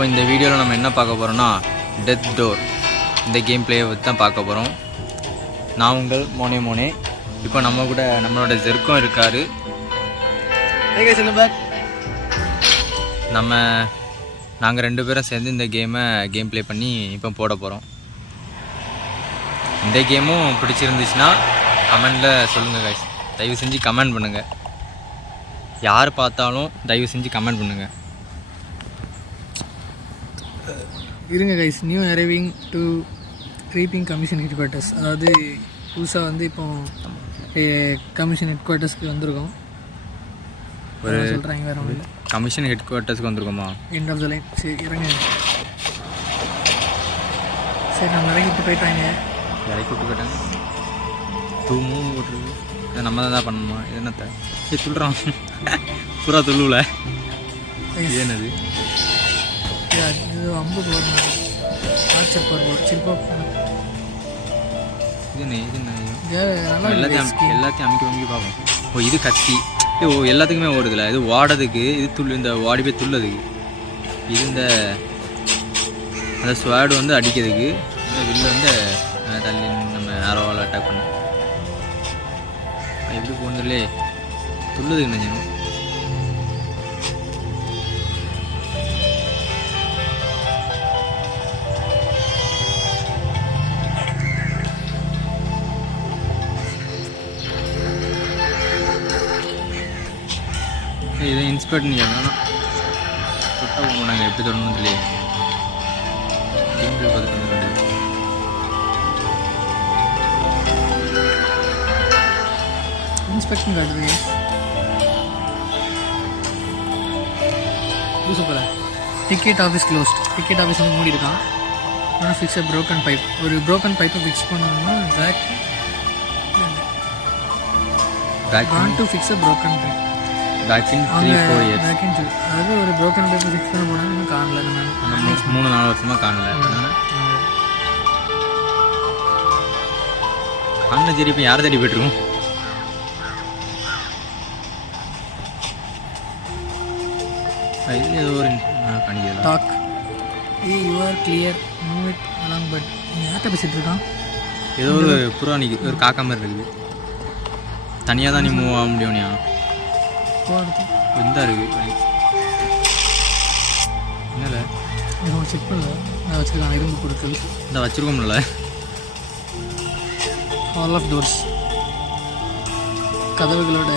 இப்போ இந்த வீடியோவில் நம்ம என்ன பார்க்க போகிறோம்னா டெத் டோர் இந்த கேம் பிளேயை பற்றி தான் பார்க்க போகிறோம். நான் உங்கள் மோனே. இப்போ நம்ம கூட நம்மளோட ஜெர்க்கும் இருக்கார். நாங்கள் 2 பேரும் சேர்ந்து இந்த கேம் ப்ளே பண்ணி இப்போ போட போகிறோம். இந்த கேமும் பிடிச்சிருந்துச்சுன்னா கமெண்டில் சொல்லுங்கள் கைஸ். தயவு செஞ்சு கமெண்ட் பண்ணுங்கள். யார் பார்த்தாலும் தயவு செஞ்சு கமெண்ட் பண்ணுங்கள். இருங்க guys, new arriving to creeping commission head quarters. அதாவது புதுசாக வந்து இப்போ கமிஷன் ஹெட் குவார்ட்டர்ஸ்க்கு வந்திருக்கோம். ஒரு சொல்கிறாங்க வேறு ஒன்றும் இல்லை. கமிஷன் ஹெட் குவார்ட்டர்ஸ்க்கு வந்திருக்கோமா? End of the line. சரி இறங்க. சரி நம்ம இறங்கிட்டு போயிட்டாங்க. இறக்கி விட்டு போயிட்டாங்க. 2 மூணு போட்டுருக்கு. இதை நம்ம தான் பண்ணணுமா? இது என்னத்தை துள்ளுறான் பூரா துள்ளுல ஏனது இது 50 போடணும். வாட்ஸ்அப் போட சிரிப்பா எல்லாத்தையும் அமைக்க பார்ப்போம். ஓ இது கத்தி. ஓ எல்லாத்துக்குமே ஓடுதுல. இது ஓடுறதுக்கு, இது இந்த ஓடி போய் துள்ளதுக்கு, இது அந்த ஸ்வாடு வந்து அடிக்கிறதுக்கு, இந்த வில்லு வந்து தள்ளி நம்ம ஆரோவால் அட்டாக் பண்ண. எப்படி போனதுலே துள்ளுதுக்கு நினைஞ்சணும். இதை இன்ஸ்பெக்ட் பண்ணி கேட்கணும். சுட்டாக போனாங்க எப்படி தொடணும் சொல்லி கேம் பார்த்துட்டு வந்து இன்ஸ்பெக்ஷன் காட்டுறது சூப்பரா. Ticket office closed. Ticket office வந்து மூடி இருக்கான். ஆனால் ஃபிக்ஸ் அ ப்ரோக்கன் பைப். ஒரு ப்ரோக்கன் பைப்பை ஃபிக்ஸ் பண்ணோம்னா to fix a broken pipe. Back in 3-4 years. அதாவது ஒரு ப்ரோக்கன் பைப்பை ஃபிக்ஸ் பண்ண போனாங்க. இன்னும் காணல. நம்ம 3-4 வருஷமாக காணல. காணல. சரி இப்போ யாரை தேடி போய்ட்டுருக்கோம்? ஏதோ ஒரு கணிக்கலாம். Dock you are clear move it along. But யார்கிட்ட பேசிட்டு இருக்கான்? ஏதோ ஒரு புறாணிக்கு ஒரு காக்கா மாதிரி இருக்குது. தனியாக தான் நீ மூவ் ஆக முடியும். இந்த இருக்குது என்னல செக் பண்ணல. வச்சுருக்காங்க இரும்பு பொருட்கள். இந்த வச்சுருக்கோம்ல. ஆல் ஆஃப் டோர்ஸ் கதவுகளோட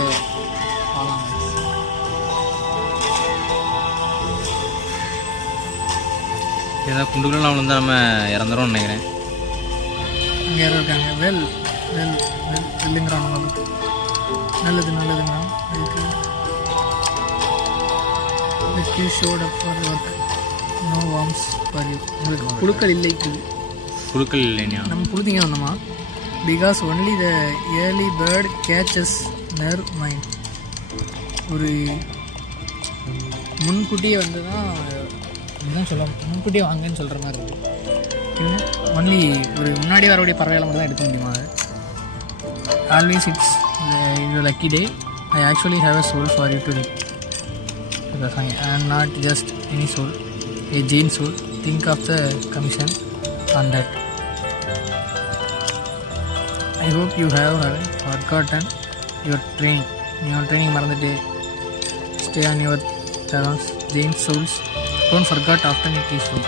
ஏதாவது குண்டுகள்லாம் விழுந்தால் நம்ம இறந்துடும் நினைக்கிறேன். அங்கே யாரும் இருக்காங்க. வெல்லுங்கிறான். நல்லதுங்கிறான். அதுக்கு showed up for work. No worms for you. உங்களுக்கு புழுக்கள் இல்லை. புழுக்கள் இல்லையா? நம்ம புழுதிங்க வந்தோமா? Because only the early bird catches nerve mind. ஒரு முன்கூட்டியே வந்து தான் இதுதான் சொல்ல, முன்கூட்டியே வாங்கன்னு சொல்கிற மாதிரி இருக்குது. ஒன்லி ஒரு முன்னாடி வரக்கூடிய பறவைகளை மட்டும் தான் எடுக்க முடியுமா? Always it's you lucky day. I actually have a soul for you to live. Because I am not just any soul, a Jain soul. Think of the commission on that. I hope you have forgotten your training. Your training மறந்துட்டு stay on your talents. Jain souls don't forget often it is full.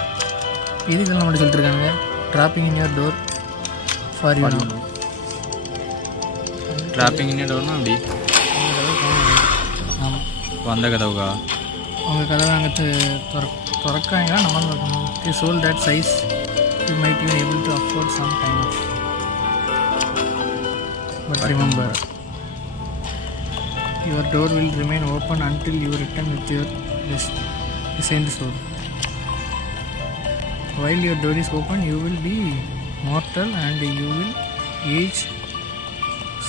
இது இதெல்லாம் மட்டும் சொல்லிட்டு இருக்காங்க. Trapping in your door for you now. Trapping in your door னா அப்படி வந்த கதவுக்கா? உங்கள் கதவை அங்கே திறக்காங்க. நம்ம soul that size you might you able to afford some kind of. But remember your door will remain open until you return with your designed soul. While your door is open you will be mortal and you will age.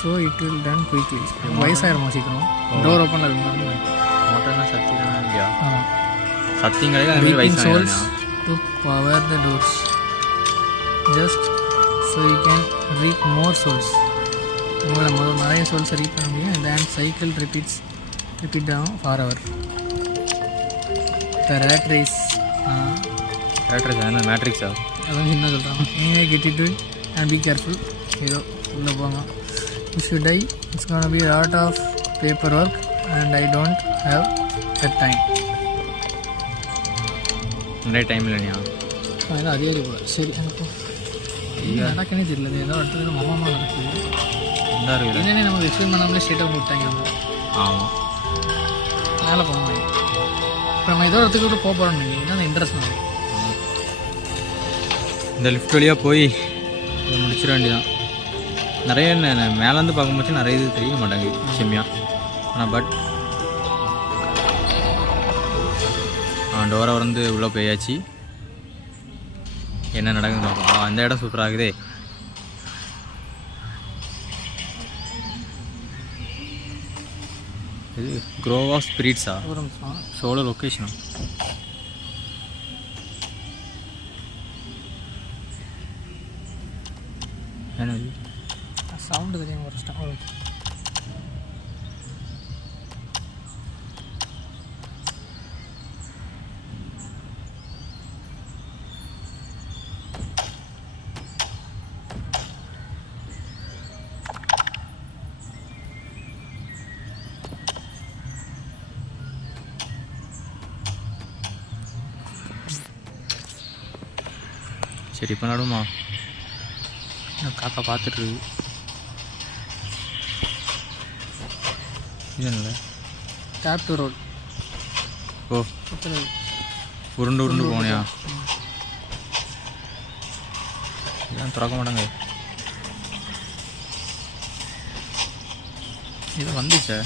So it will done quickly. வயசாயிரமா சீக்கிரம். Door ஓப்பனில் இருக்கும். மோட்டர்னா சக்தி தான் இல்லையா? சத்தியம் கிடையாது. To power the doors just so you can reach more souls. உங்களை நிறைய சோல்ஸை ரீச் பண்ண முடியும். தேன் சைக்கிள் ரிப்பீட் ஆகும் ஃபார் அவர். த ரேட் ரேஸ் கேரக்டர்ஸ் என்ன மேட்ரிக்ஸா? அதான் என்ன சொல்கிறாங்க, நீங்களே கெட்டிட்டு அண்ட் பி கேர்ஃபுல். ஏதோ உள்ளே போங்க. If you die it's gonna be lot of paper work and I don't have that time. நிறைய டைம் இல்லையா? அதான் அதே போல. சரி எனக்கு நடக்கனே தெரியல. ஏதோ இடத்துல மர்மமாக நடக்குது. என்னென்ன நமக்கு எக்ஸ்பிளைன் பண்ணாமலே ஸ்டேட்டாக விட்டாங்க. நம்ம ஆமாம் மேலே போகணும். இப்போ நம்ம ஏதோ இடத்துக்கு விட்டு போக போகிறோம். நீங்கள் என்ன இன்ட்ரெஸ்ட் ஆகும். இந்த லிஃப்ட் வழியாக போய் இதை முடிச்சிட வேண்டியதான். நிறைய மேலேருந்து பார்க்கும்போது நிறைய இது தெரிய மாட்டாங்க விஷயமையாக. ஆனால் பட் டோரை வந்து உள்ளே போயாச்சு. என்ன நடக்குதுன்னு பார்ப்போம். அந்த இடம் சூப்பராகுதே. இது க்ரோவ் ஆஃப் ஸ்பிரிட்ஸா? சோலோ லொக்கேஷனா? என்னது சவுண்டு தெரியும் ஒரு ஸ்டார். சரி இப்போ நடுமா காக்கா பார்த்துட்ருக்கு. இது இல்லை டேப் டு ரோட். ஓ உருண்டு உருண்டு போனியா? இதெல்லாம் திறக்க மாட்டாங்க. இது வந்துச்சே.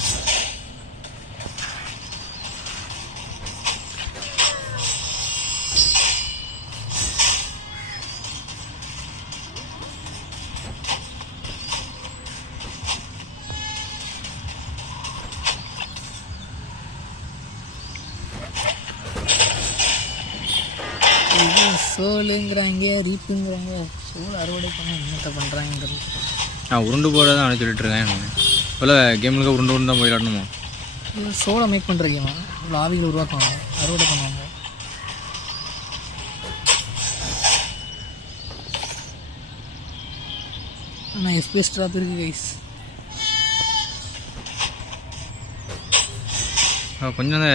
சோலுங்கிறாங்க, ரீப்புங்கிறாங்க. சோல் அறுவடை பண்ண என்னத்தை பண்ணுறாங்கிறது. நான் உருண்டு போகிறதான் நான் சொல்லிட்டுருக்கேன். இவ்வளோ கேமுக்கு உருண்டு உருண்டு தான் போய் விளாடணுமா? சோலை மேக் பண்ணுற கேமா? இவ்வளோ ஆவிகள் உருவாக்குவாங்க, அறுவடை பண்ணுவாங்க. ஆனால் எஸ்பிஎஸ் ட்ராப் இருக்குது கைஸ். கொஞ்சம்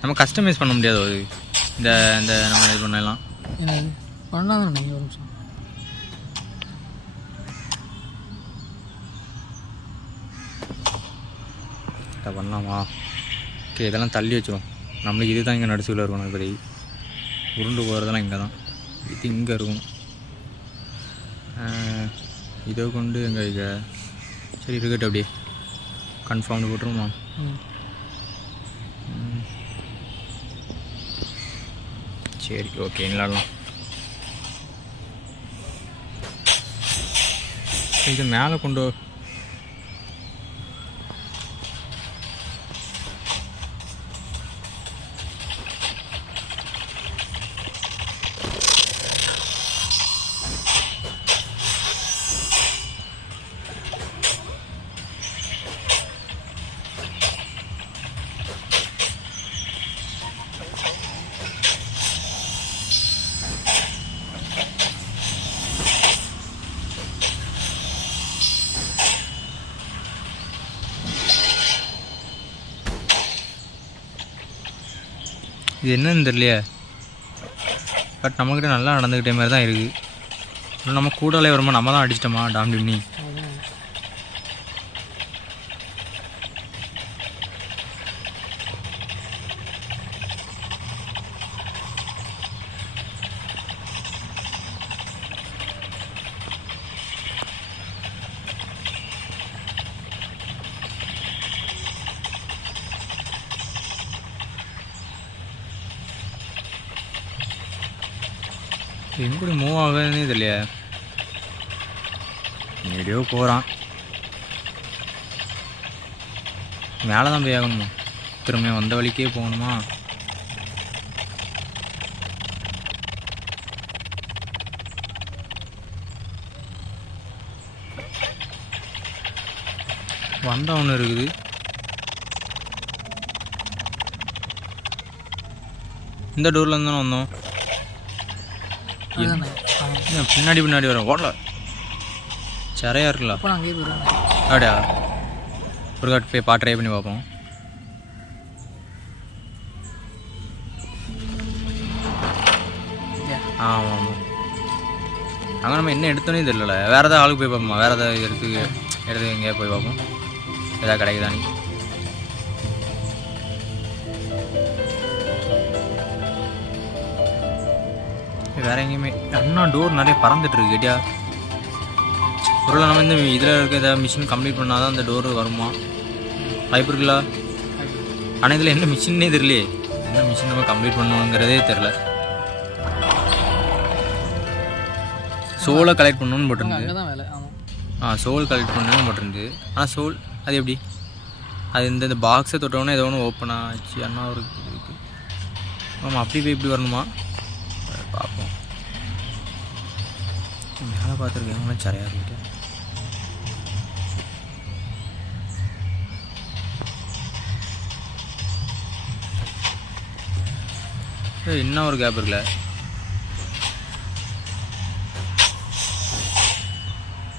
நம்ம கஸ்டமைஸ் பண்ண முடியாது. அது இந்த இந்த நம்ம இது பண்ணலாம். என்னது பண்ணலாம் தானே? ஒரு நிமிஷம். பண்ணலாமா? ஓகே, இதெல்லாம் தள்ளி வச்சிடும். நம்மளுக்கு இது தான் இங்கே நடுசுவில் இருக்கணும். இப்படி உருண்டு போகிறதெல்லாம் இங்கே தான். இது இங்கே இருக்கும். இதை கொண்டு எங்கே இங்கே சரி இருக்கட்டும். அப்படியே கன்ஃபார்ம்டு போட்டுருமா? சரி ஓகே விளாடலாம். இது மேலே கொண்டு இது என்னன்னு தெரியலையே. பட் நம்மக்கிட்ட நல்லா நடந்துக்கிட்டே மாதிரி தான் இருக்குது. நம்ம கூடாலே வருமா? நம்ம தான் அடிச்சிட்டோமா டாம் டிம்னி? எங்கூட மூவ் ஆகுதுன்னே தெரியலையே. எங்கேயோ போகிறான். மேலே தான் போய் ஆகணுமா? திரும்ப வந்த வழிக்கே போகணுமா? வந்த ஒன்று இருக்குது. இந்த டோரில் இருந்தானே வந்தோம். அதுதானே என்ன பின்னாடி வரும் ஓடல சரியாக இருக்குல்ல. அப்போ நான் அங்கேயே போயிடுவேன். அப்படியா ஒரு காட்டு போய் ட்ரை பண்ணி பார்ப்போம். ஆமாம் ஆமாம். அங்கே நம்ம என்ன எடுத்தோன்னே தெரியல. வேறு ஏதாவது ஆளுக்கு போய் பார்ப்போமா? வேறு ஏதாவது எடுத்து எங்கேயா போய் பார்ப்போம். எதாவது கிடைக்குதானே. வேறு எங்கேயுமே அண்ணா டோர் நிறைய பறந்துட்டுருக்கு கேட்டியா. பொருளை நம்ம இந்த இதில் இருக்க ஏதாவது மிஷின் கம்ப்ளீட் பண்ணால் தான் அந்த டோர் வருமா? வாய்ப்பு இருக்குல்ல. ஆனால் இதில் என்ன மிஷின்னே தெரியலையே. என்ன மிஷின் நம்ம கம்ப்ளீட் பண்ணணுங்கிறதே தெரில. சோலை கலெக்ட் பண்ணணும்னு போட்டிருந்து. அங்கே தான் வேலை. ஆமாம் சோல் கலெக்ட் பண்ணணும்னு போட்டிருந்து. ஆனால் சோல் அது எப்படி? அது இந்த பாக்ஸை தொட்டோன்னே ஏதோ ஒன்று ஓப்பன் ஆச்சு. அண்ணா ஒரு இருக்குது. ஆமாம் அப்படி போய் இப்படி வரணுமா? பார்ப்போம். மேலே பார்த்துருக்கேன் சரியாக இருக்கிட்டு. இன்னும் ஒரு கேப் இருக்குல்ல.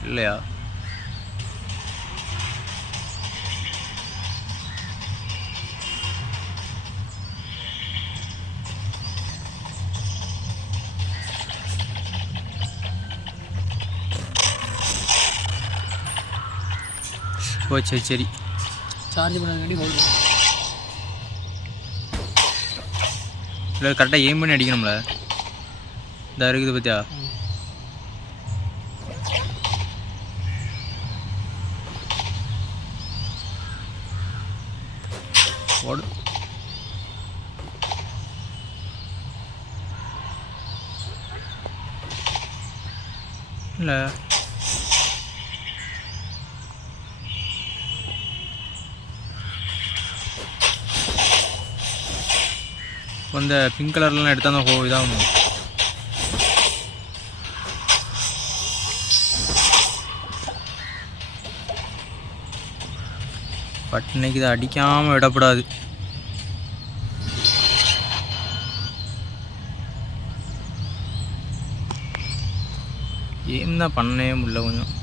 இல்லையா? ஓ சரி சார்ஜ் பண்ணதுக்காண்டி ஹோல்டு. இல்லை கரெக்டாக எய்ம் பண்ணி அடிக்கணும்ல. இந்த இருக்குது பார்த்தியா? ஓடு. இல்லை அந்த பிங்க் கலர்லாம் எடுத்தால் தான் இதாகும். பட் இன்னைக்கு இதை அடிக்காமல் விடப்படாது. ஏன் தான் பண்ணவே முடியல கொஞ்சம்.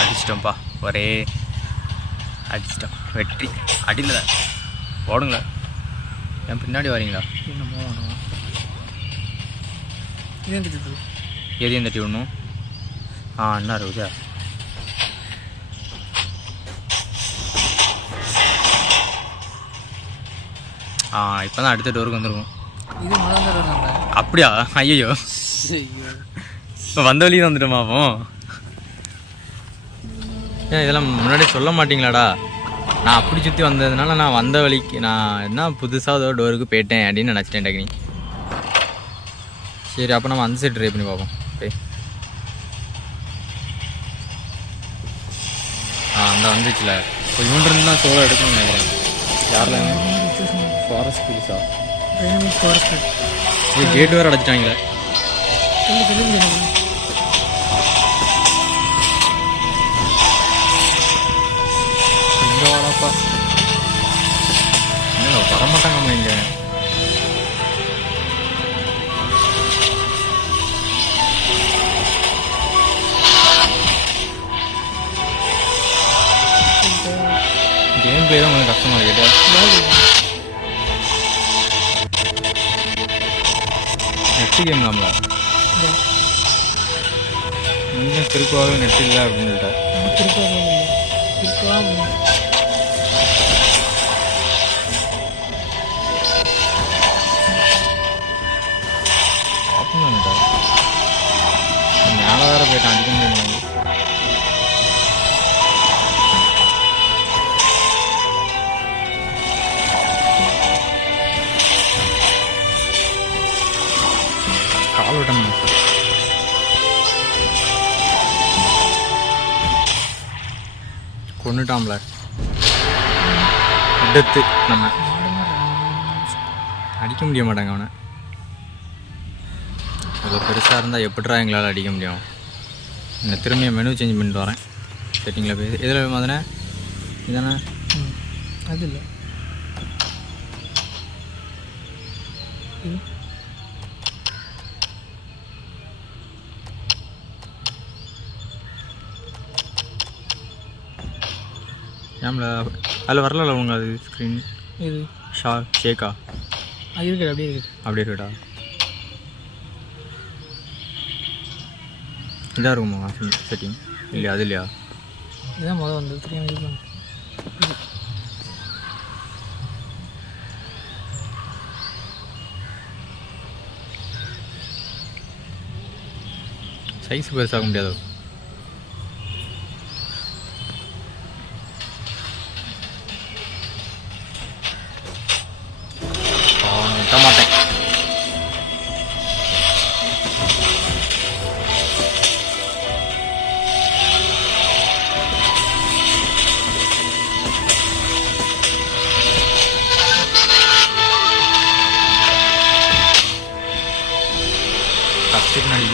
அடிச்சிட்டோம்ப்பா. ஒரே அடிச்சிட்டோம். வெற்றி. அடியில் ஓடுங்களா. என் பின்னாடி வரீங்களா? இன்னும் போகணும். இதே திட்டு எதையும் தட்டி விடணும். என்ன இருக்குதா? இப்போ தான் அடுத்த டோருக்கு வந்துருக்கும். இது முதல்ல. அப்படியா? ஐயோ இப்போ வந்த வழியும் வந்துட்டோமா? அப்போ ஏன் இதெல்லாம் முன்னாடி சொல்ல மாட்டிங்களாடா? நான் அப்படி சுற்றி வந்ததுனால நான் வந்த வழிக்கு நான் என்ன புதுசாக ஏதோ டோருக்கு போயிட்டேன் அப்படின்னு நினச்சிட்டேன் டக்குனி. சரி அப்போ நம்ம அந்த சைடு ட்ரை பண்ணி பார்ப்போம். போய் அந்த வந்துச்சுல. இப்போ இவன்ட்டு தான் சோலோ எடுக்கணும்னு நினைக்கிறேன். யாரில் ஃபாரஸ்ட் புதுசா கேட் வேறு அடைச்சிட்டாங்களே. வாடாப்பா. என்ன வரமாட்டாங்கம்மா இங்கே. கேம் பிளே தான் கொஞ்சம் கஷ்டமாக இருக்கு. நெட்டு கேம் நம்மள இன்னும் திருப்பாவே நெட் இல்லை அப்படின்னு சொல்லிட்டேன். மேலே வேற போயிட்டான். அடிக்க முடியும். கால் விட்டணும். கொண்டுட்டாம்ல எடுத்து. நம்ம அடிக்க முடிய மாட்டாங்க அவனை. அவ்வளோ பெருசாக இருந்தால் எப்படிரா எங்களால் அடிக்க முடியும்? நான் திரும்பியும் மெனு சேஞ்ச் பண்ணிட்டு வரேன். செட்டிங்கில் போய் இதில் மாதிரி இதானே அது இல்லை இது ஏம்ல அதில் வரல உங்க அது ஸ்க்ரீன் இது ஷேக்கா அது இருக்குது அப்படியே இருக்குது. அப்படியே இருக்கடா. இதாக இருக்குமா செட்டிங் இல்லையா? அது இல்லையா? இதுதான் முதல் வந்தது. தெரியாமல் இது பண்ணு. சைஸ் பெருசாக முடியாது. மாட்டேன். கஷ்டம்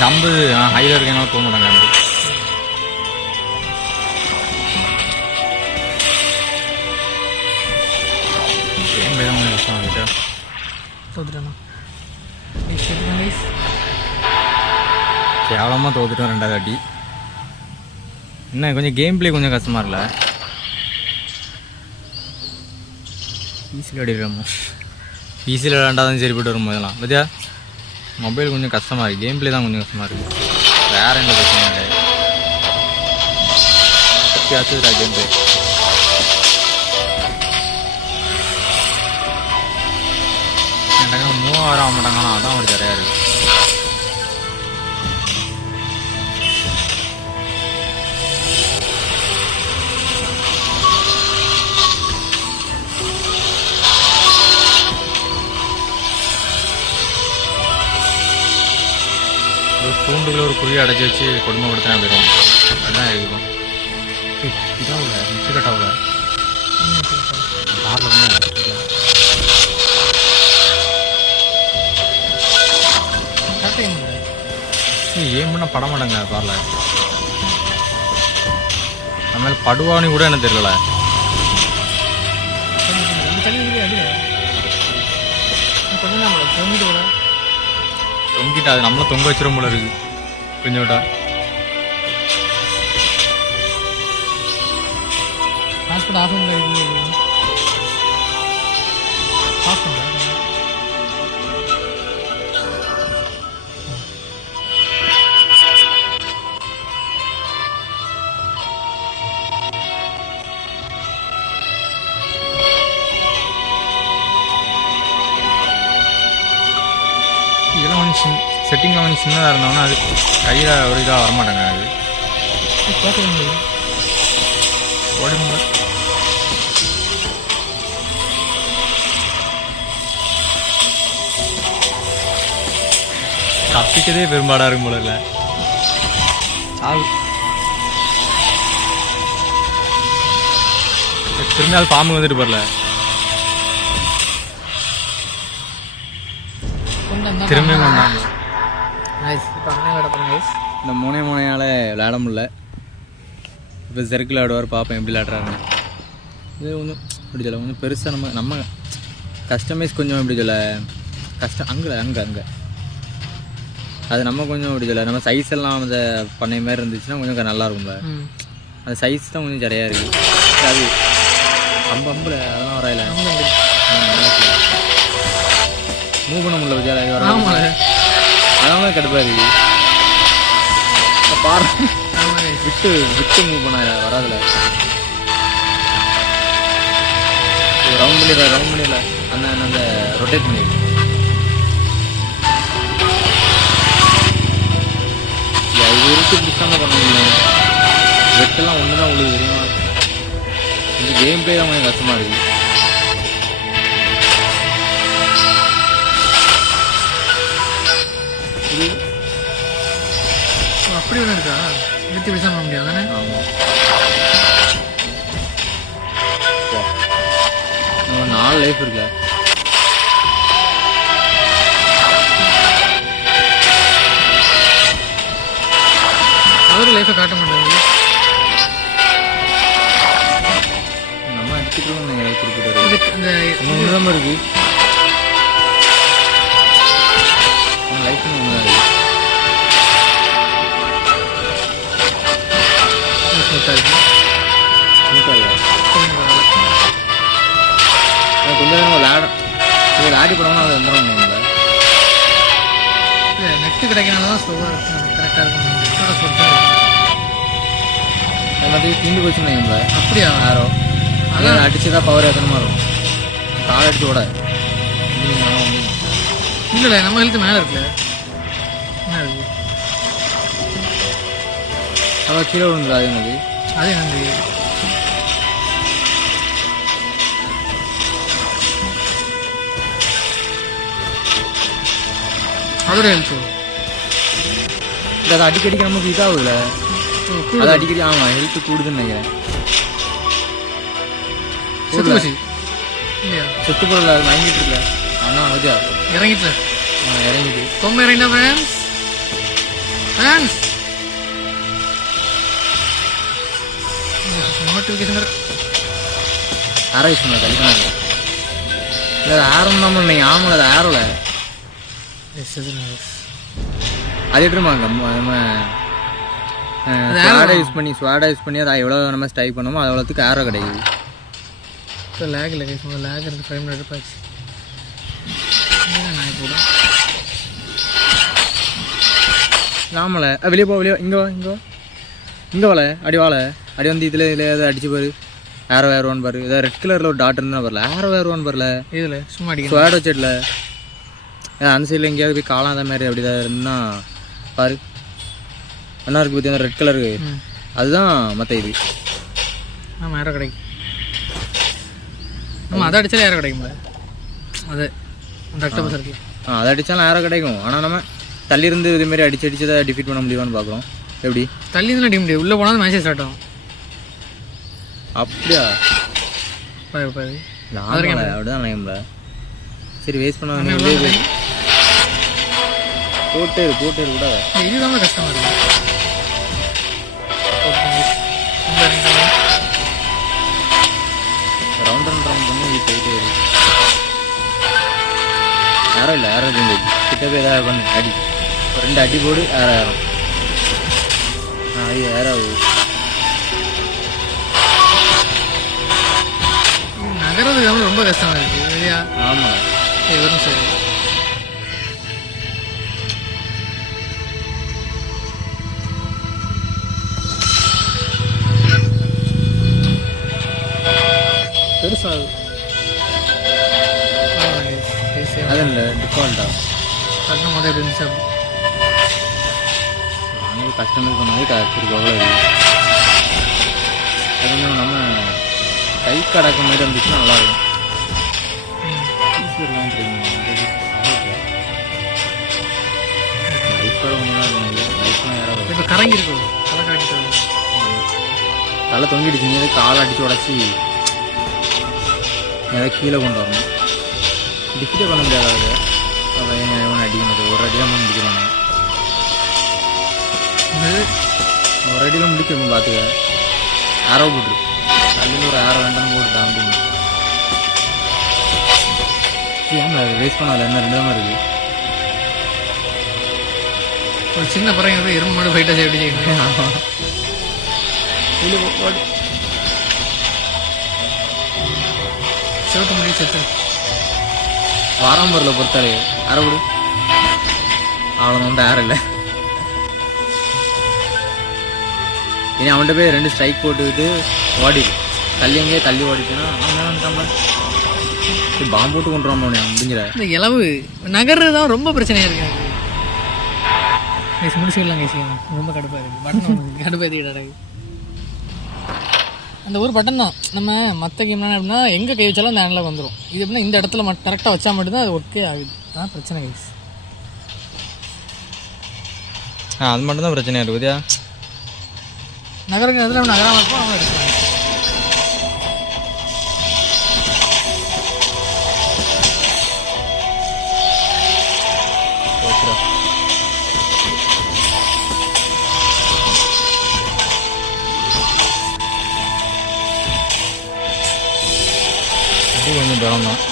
ஜம்பு ஹையில் இருக்கனால போக மாட்டாங்க. ஜம்பு ஏன் வேணும் கஷ்டம் வந்துட்டு தோத்துட்டேண்ணா. கேவலமாக தோத்துட்டோம் 2வது வாட்டி. என்ன கொஞ்சம் கேம் பிளே கொஞ்சம் கஷ்டமாக இருக்குல்ல? ஈஸியில் அடிக்கிறோமோ ஈஸியில் விளாண்டாதான் சரிப்பட்டு வரும் போதெல்லாம் பத்தியா. மொபைல் கொஞ்சம் கஷ்டமாக இருக்குது, கேம் பிளே தான் கொஞ்சம் கஷ்டமாக இருக்குது. வேறு எந்த பிரச்சனையும் கிடையாது. கேட்குதுடா கேம் பிளே. எனக்கு 3000 ஆக மாட்டாங்கன்னா அதான் ஒரு ஜரையாக இருக்குது. கூண்டுக்குள்ள ஒரு குழியை அடைச்சி வச்சு கொடுமைப்படுத்தினா போயிடும். அதுதான் இருக்கும். இதாகல மிக்சி கட்டாகல காரில் ஏன் பண்ண பட மாட்டேங்க காரில். அதுமாதிரி படுவானி கூட எனக்கு தெரியல. தொங்கிட்டா அது நம்மள தொங்க வச்சிரும் போல இருக்கு கொஞ்சம் விட்டா. ஹாஸ்பிட்டல் ஆஃப் பண்ண இதெல்லாம் கொஞ்சம் செட்டிங்கில் கொஞ்சம் சின்னதாக இருந்தோம்னா அது கையில் ஒரு இதாக வரமாட்டாங்க. அது ஓடி முடியல. தப்பிக்கதே பெரும்பாடாக இருக்கும் போல இல்லை. திரும்பி அது பாம்பு வந்துட்டு போகல. திரும்பி இப்போ அண்ணன் விளையாட போகிறேன் கைஸ். இந்த மூணையால் விளையாட முடியல. இப்போ சர்க்கிள் ஆடுவார் பார்ப்பேன் எப்படி விளையாடுறாங்க. இது கொஞ்சம் எப்படி சொல்ல கொஞ்சம் பெருசாக நம்ம கஸ்டமைஸ் கொஞ்சம் எப்படி சொல்ல கஷ்டம். அங்கே அது நம்ம கொஞ்சம் எப்படி சொல்ல நம்ம சைஸ் எல்லாம் அந்த பண்ணை மாதிரி இருந்துச்சுன்னா கொஞ்சம் நல்லாயிருக்கும்ல. அந்த சைஸ் தான் கொஞ்சம் சரியாக இருக்குது. அது அம்பில் அதெல்லாம் வரையில மூவ் பண்ண முடியல விஜயா. அதனால கடுப்பாக இருக்குது. பாரு விட்டு மூவ் பண்ண வராதுல. ரவுண்ட் பண்ணிடல அந்த ரொட்டேட் பண்ணி இது இருக்கு பிடிச்சாம பண்ண முடியும். வெட்டெல்லாம் ஒன்று தான் உங்களுக்கு தெரியுமா? இந்த கேம் பிளே தான் கொஞ்சம் கஷ்டமாக இருக்குது. அப்படி ஒன்று இருக்கா? நிறுத்தி பிடிச்சா பண்ண முடியாது தானே? ஆமாம். 4 லைஃப் இருக்குல்ல. அவரு லைஃபை காட்ட மாட்டாங்க. நம்ம அடிச்சுட்டு குறிப்பிட்டாரு. இந்த ஒன்றுதான் இருக்கு. நம்ம லைஃப் ஒன்று தான் இருக்கு. கொஞ்சம் நேரம் விளையாடி போனோம்னா அது வந்துடும். நெட்டு கிடைக்கனால தான் ஸ்லோவாக இருக்கும். கரெக்டாக இருக்கும். எல்லாத்தையும் தீண்டு போச்சுன்னு நம்மள. அப்படியா? யாரோ அதான் அடிச்சு தான் பவர் ஏற்றணுமா இருக்கும். கால் அடிச்சு விட இல்லை நம்ம ஹெல்த்து மேலே இருக்குல்ல. என்ன இருக்கு? அதான் கீழே விழுந்துடா. அது என்னது? அது என்னது? அதோட ஹெல்த்து இல்லை. அது அடிக்கடிக்கு நமக்கு இதாகுதுல. அது அடிக்கடி ஆமாம் ஹெல்த்து கூடுதுன்னு நினைக்கிறேன். செத்து போடல. அது வாங்கிட்டு இருக்கல. அண்ணா ஓகே இறங்கிட்டு இறங்கிட்டு ரொம்ப இறங்கிட்டா ஃப்ரெண்ட்ஸ். நோட்டிஃபிகேஷன் ஆரோ யூஸ் பண்ண கழிக்கணும். இல்லை அது ஆரம் தான் பண்ணீங்க. ஆமாம் அது ஆரோல அது எடுத்துருமா. நம்ம ஸ்வாடை யூஸ் பண்ணி அதை எவ்வளோ நம்ம ஸ்ட்ரைக் பண்ணோமோ அது எவ்வளோத்துக்கு ஆரோ கிடைக்குது. இப்போ லேக் இல்லை கைஸ். லேக் இருக்கு. 5 மினிட் பாச்சு. நான் கூட ஆமாம்ல. வெளியே போ. வெளியே இங்கே வாழை அடி வந்து இதில் ஏதாவது அடிச்சு பாரு. ஆரோ வேறுவான்னு பாரு. ஏதாவது ரெட் கலரில் ஒரு டாட் இருந்தால் வரல. ஆரோ வேறுவான்னு வரல. இதில் சும்மா அடிக்க ஸ்வாட் வச்சிடல. அந்த சைடில் எங்கேயாவது போய் காலாத மாதிரி அப்படி தான் இருந்தா பாரு. அண்ணா இருக்குது பற்றி அந்த ரெட் கலரு. அதுதான் மற்ற இது. ஆமாம் யாரோ கிடைக்கும். நம்ம அதை அடித்தாலும் யாரோ கிடைக்கும்ல. அது அந்த அக்டோபஸ் இருக்கு. அதை அடித்தாலும் யாரோ கிடைக்கும். ஆனால் நம்ம தள்ளியிருந்து இதுமாரி அடிச்சு அதை டிஃபீட் பண்ண முடியுமான்னு பார்க்குறோம். எப்படி தள்ளி இருந்தால் அடிக்க முடியும். உள்ளே போனால் மேட்ச் ஸ்டார்ட் ஆகும். அப்படியா? அப்படிதான் நினைக்கல. சரி வேஸ்ட் பண்ண போட்டு கூட இதுதான் கஷ்டமாக இருக்குது. ரவுண்ட் பண்ணி போயிட்டே இருக்கு. யாரும் இல்லை. யாரும் ரெண்டு கிட்ட போய் ஏதாவது பண்ணு. அடி ஒரு 2 அடி போடு. யாரும் யாராவது நகரத்துக்கு ரொம்ப கஷ்டமாக இருக்குது இல்லையா? ஆமாம். வரும் சரி. பெருசாக அதில் டிஃபால்ட்டா பக்கம் முதல் எப்படி இருந்துச்சு? நாங்கள் கஸ்டமைஸ் பண்ணவே சரி அவ்வளோ அது வந்து நம்ம கை கடக்க மாதிரி இருந்துச்சுன்னா நல்லாயிருக்கும். இப்போ கரங்கி இருக்கும். தலை தொங்கிடுச்சு. காலை அடித்து உடச்சி ஏதாவது கீழே கொண்டு வரணும். டிஃபிட்டே பண்ண முடியாது. அவன் அடிக்கணும். ஒரு அடி தான் முடிக்கிறாங்க. ஒரு அடியில் முடிக்கணும். பார்த்துக்க ஆரோ போட்டுரு. அதுலேருந்து ஒரு ஆரோ வேண்டாம் போட்டுட்டான் அப்படின்னு. ஏன் அது வேஸ்ட் பண்ணாத. என்ன 2 தான் இருக்குது. ஒரு சின்ன பறவை போய் எறும்பு மாடு ஃபைட்டாக எப்படி செய்யணும்? சிவப்பு முடி செத்து வாராம்பரில் பொறுத்தாலே அரைவிடு. அவனை வந்து யாரும் இல்லை. இனி அவன்கிட்ட போய் 2 ஸ்ட்ரைக் போட்டுக்கிட்டு ஓடிடு. எங்கேயே தள்ளி ஓடிச்சுன்னா அவன் பாம்பு போட்டு கொண்டு வரோம். அவனை முடிஞ்சிட. இந்த இளவு நகர்றது தான் ரொம்ப பிரச்சனையாக இருக்கு. முடிச்சுக்கலாம் கேசிக்கலாம். ரொம்ப கடுப்பாக இருக்குது. பட்டன் கடுப்பாக ஏற்றிக்கிட்டாரு. அந்த ஒரு பட்டன் தான். நம்ம மற்ற கேம்லாம் எப்படின்னா எங்கே கை வச்சாலும் அந்த ஹேண்டில் வந்துடும். இது எப்படின்னா இந்த இடத்துல கரெக்டாக வச்சா மட்டும்தான் அது ஒர்க்கே ஆகுது. அதான் பிரச்சனை கைஸ். அது மட்டும்தான் பிரச்சனையாக இருக்குதுயா. நகருக்கு இடத்துல நகராமல் இருப்போம் அவன் எடுக்கலாம். கொஞ்சம் பலம் தான்.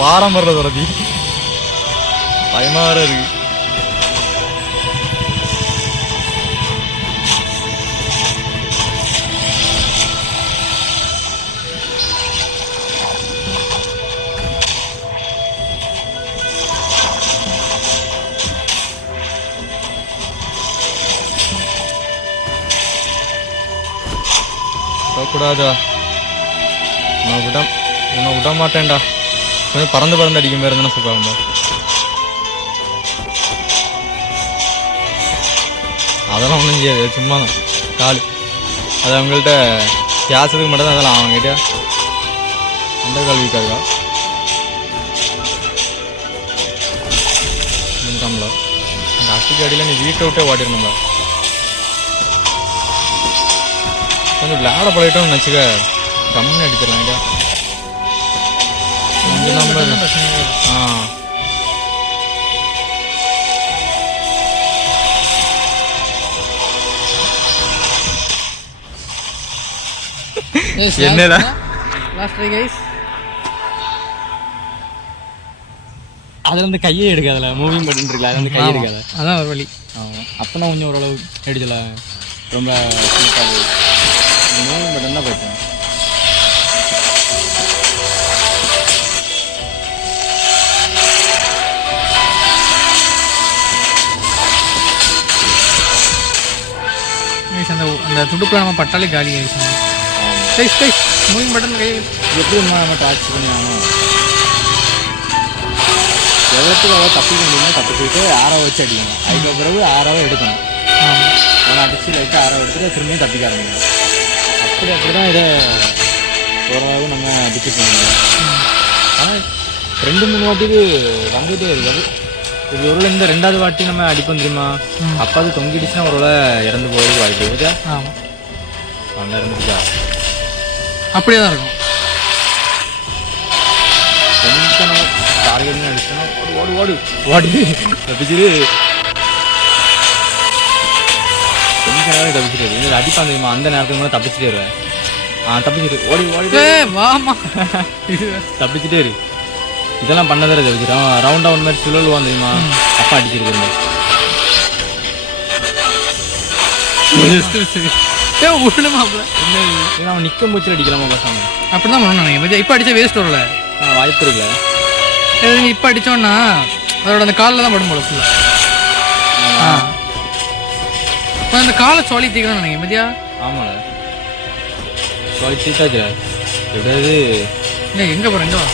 வாரம் வர்றது வரதி பயமாக வேற இருக்கு. கூடாதா, உன்னை விட மாட்டேன்டா. கொஞ்சம் பறந்து அடிக்கும் பேர் தானே சொல்லுவாங்க. அதெல்லாம் ஒன்றும் செய்யாது, சும்மா தான் காலு. அது அவங்கள்ட்ட பேசுறதுக்கு மட்டும் தான். அதெல்லாம் அவங்ககிட்ட அந்த கால் வீக்காக இருக்காங்களா அந்த அட்டிக்கு அடியில் நீ வீட்டை விட்டே ஓட்டிடணும்ல. கொஞ்சம் விளையாட பழகிட்டோம்னு நினச்சிக்க கம்முன்னு அடிச்சிடலாம் ஐடியா. என்னடா அதில் அந்த கையே எடுக்காதுல, மூவிங் பட்டன் இருக்குல்ல, அது வந்து கையை எடுக்காது. அதான் ஒரு வழி. ஆமாம், அப்போனா கொஞ்சம் ஓரளவு அடிச்சலாம். ரொம்ப மூவிங் பட்டன் தான் போயிட்டேன். அந்த துடுப்பில் நம்ம பட்டாலே காலி ஆயிடுச்சு. மூவிங் பட்டன் கை எப்படி நம்ம டாச் பண்ணாமல் எவ்வளோத்துக்கு அவ்வளோ தப்பிக்க முடியுமோ தப்பிச்சுட்டு ஆறாவை வச்சு அடிக்கணும். அதுக்கு பிறகு ஆறாவை எடுக்கணும். அவனை அடிச்சு லைட்டாக ஆறாவை எடுத்துட்டு திரும்பியும் தப்பிக்க ஆரம்பிக்கணும். அப்படி தான் இதை ஓரளவு நம்ம அடிச்சு போகணும். ஆனால் 2-3 வாட்டிக்கு வந்துகிட்டே இருக்காது. இது ஒரு இந்த 2வது வாட்டி நம்ம அடிப்போம் தெரியுமா, அப்போ அது தொங்கிடுச்சுன்னா ஒரு இறந்து போகிறதுக்கு வாய்ப்பு இருக்கா. ஆமாம், அங்கே இருந்துச்சா அப்படியே தான் இருக்கும். கொஞ்சம் நம்ம டார்கெட்னு அடிச்சோன்னா ஓடி தப்பிச்சிட்டு கொஞ்சம் நேரம் தப்பிச்சிட்டு அடிப்பான் தெரியுமா, அந்த நேரத்துக்கு மேலே தப்பிச்சிட்டே இருவேன். தப்பிச்சிட்டு ஓடி வாமா தப்பிச்சிட்டே இரு. இதெல்லாம் பண்ணதே தப்பிச்சிட்டோம். ரவுண்டாக ஒன்று மாதிரி சுழல்வான் தெரியுமா, அப்பா அடிச்சிருக்கேன். அவன் நிற்க மூச்சு அடிக்கலாமா பசங்க, அப்படிதான் பண்ணணும் நினைக்கிறேன். இப்போ அடித்தா வேஸ்ட் வரல, வாய்ப்பு இருக்குல்ல. இப்போ அடித்தோன்னா அதோட அந்த காலில் தான் படும் போல ஃபுல்லாக. இப்போ அந்த காலை சோழி தீக்கணும்னு நினைக்கிறேன் மதியா. ஆமால சோழி தீட்டாச்சு எப்படியாவது. இல்லை எங்கே போகிறேன், எங்கே வா.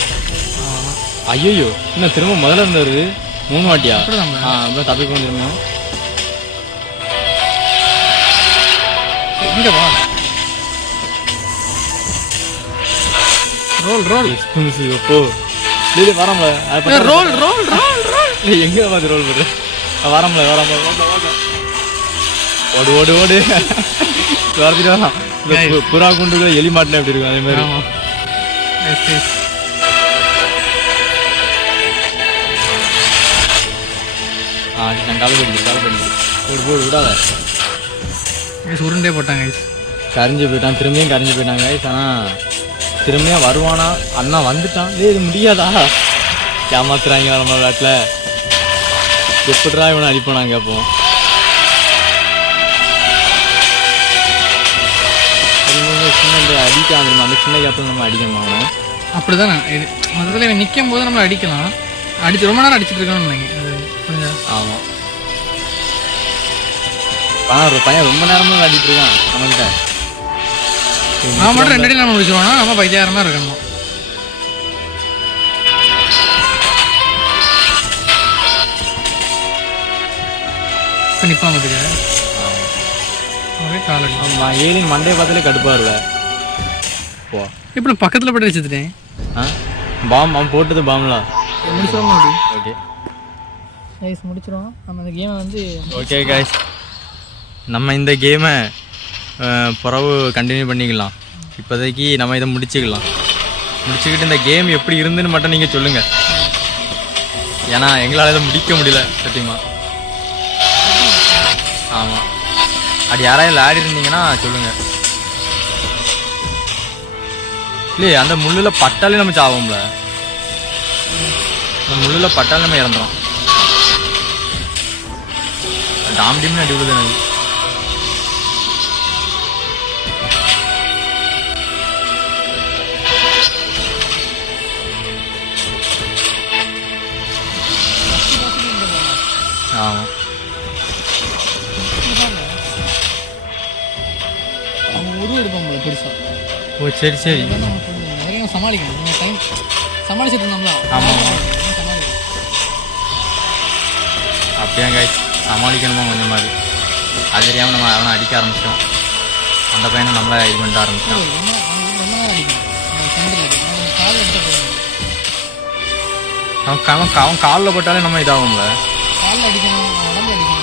ஐயோ இன்னும் திரும்ப முதல்ல இருந்தாரு 3 வாட்டியா. அப்படிதான் தப்பிக்க திரும்ப இங்கே வா. ரோல் எப்போ வராமல ரோல் ரோல் ரோல் ரோல் எங்க பார்த்து ரோல் பண்ணுறேன். வராமல ஓடு ஓடு ஓடு வரதுட்டு வரலாம். புறா குண்டுக்குள்ள எலி மாட்டினா எப்படி இருக்கும் அதே மாதிரி. போடு விடாத. உருண்டே போட்டாங்க, கரைஞ்சி போயிட்டான். திரும்பியும் கரைஞ்சி போயிட்டாங்க. ஆனால் திரும்பியும் வருவானா, அண்ணா வந்துட்டான். இது முடியாதா, ஏமாத்துறாங்க நம்ம விளையாட்டில். எப்படிடா இவனை அடிப்போம் கேட்போம். சின்ன அடிக்கலாம் தெரியுமா, அந்த சின்ன கேப்பில் நம்ம அடிக்கணும். அவனை அப்படி தானே இது மொத்தத்தில் இவன் நிற்கும் போது நம்ம அடிக்கலாம். ரொம்ப நேரம் அடிச்சுட்டு இருக்கணும்னு நினைக்கிறேன். ஆமாம், ஒரு பையன் ரொம்ப நேரமும் அடிட்டு இருக்கான் நம்மகிட்ட. நான் மட்டும் 2 அடி நம்ம முடிச்சிருவோம்னா நம்ம பைத்தியாரமாக இருக்கணும். இப்போ நிற்பான் பார்த்துக்க. ஒரே காலடி. ஆமாம், ஏலியன் மண்டையை பார்த்தாலே கடுப்பாக இருல. போ இப்போ நான் பக்கத்தில் போட்டு வச்சுட்டேன். ஆ பாம் அவன் போட்டது பாம்லாம். முடிச்சிடுவோம் அப்படி. ஓகே கைஸ் முடிச்சிடுவோம். நம்ம இந்த கேமை வந்து ஓகே கைஸ், நம்ம இந்த கேமை பிறகு கண்டினியூ பண்ணிக்கலாம். இப்போதைக்கு நம்ம இதை முடிச்சுக்கிட்டு இந்த கேம் எப்படி இருந்துன்னு மட்டும் நீங்கள் சொல்லுங்கள். ஏன்னா எங்களால் இதை முடிக்க முடியல சத்தியமாக. ஆமாம், அப்படி யாராவது ஆடி இருந்தீங்கன்னா சொல்லுங்கள். இல்லையே அந்த முள்ளில் பட்டாலே நம்ம சாவோம்ல. அந்த முள்ளில் பட்டாலே நம்ம இறந்துடும். டாம் டீம்னு அடி விடுது எனக்கு. ஆமாம், அவங்க உருவம் எடுப்பான் போல பெருசாக. ஓ சரி சரி. நிறைய சமாளிக்கணும். நீங்கள் டைம் சமாளிச்சுட்டு இருந்தோம்ல. ஆமாம், சமாளிக்கணும். அப்படியே காய்ஸ் சமாளிக்கணுமா கொஞ்சம் மாதிரி. அது தெரியாமல் நம்ம அவனை அடிக்க ஆரம்பிச்சிட்டோம். அந்த பையனை நம்மளை இது பண்ணிட்டு ஆரம்பிச்சிட்டோம். அவன் காலில் போட்டாலே நம்ம இதாகும்ல. காலில் அடிக்கணும், உடம்பு அடிக்கணும்.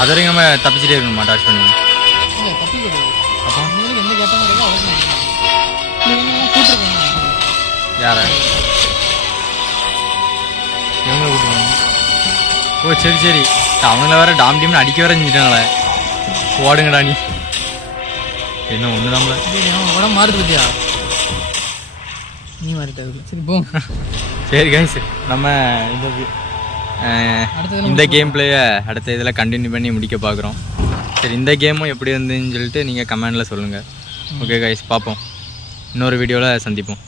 அது வரைக்கும் நம்ம தப்பிச்சிட்டே இருக்கணுமா டாச் பண்ணி? இல்லை தப்பி கிடையாது. அப்போ உங்களுக்கு எந்த கேட்டாலும் கிடையாது. அவருக்கு கூப்பிட்டுருக்கோங்க. யாரை இவங்களை கூப்பிட்டு? ஓ சரி சரி. அவங்கள வேற டாம் டீம்னு அடிக்க வேற செஞ்சுட்டாங்களே. ஓடுங்கடா நீ. என்ன ஒன்று தான்ல. உடம்பு மாறுது பத்தியா? நீ மாறிட்டது. சரி போ. சரி கைஸ், நம்ம இந்த கேம் பிளேயை அடுத்த இதில் கண்டினியூ பண்ணி முடிக்க பார்க்குறோம். சரி, இந்த கேமும் எப்படி இருந்துன்னு சொல்லிட்டு நீங்கள் கமெண்டில் சொல்லுங்கள். ஓகே கைஸ், பார்ப்போம். இன்னொரு வீடியோவில் சந்திப்போம்.